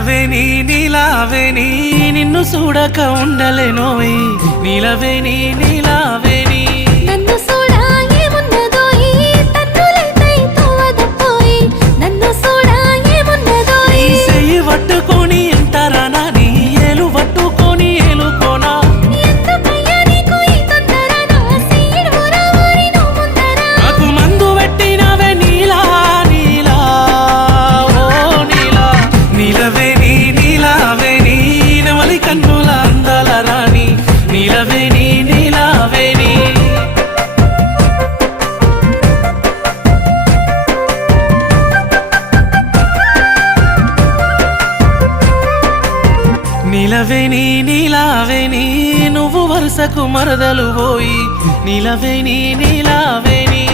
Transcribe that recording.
నిలవేని నీలావేని నిన్ను చూడక ఉండలేనోయ్ నిలవేని నీలావేని నన్ను చూడా ఏమున్నదోయ్ తన్నులైతే తోవదపోయ్ నన్ను చూడా ఏమున్నదోయ్ నీ చెయ్యి పట్టుకొని ఎంతరానా నీ ఏలు పట్టుకొని ఏలుకోనా ఎందుకయ్యా నీకు ఈ తొందర నా సీడు ఊరారి నువ్వు ముందర నాకు మందు పెట్టినవే నీలా నీలా ఓ నీలా నిలవేని నీలావేని నెమలి కన్నుల అందాల రాణి నిలవేని నీలావేని నిలవేని నీలావేని నువ్వు వరుసకు మరదలు పోయి నిలవేని నీలావేని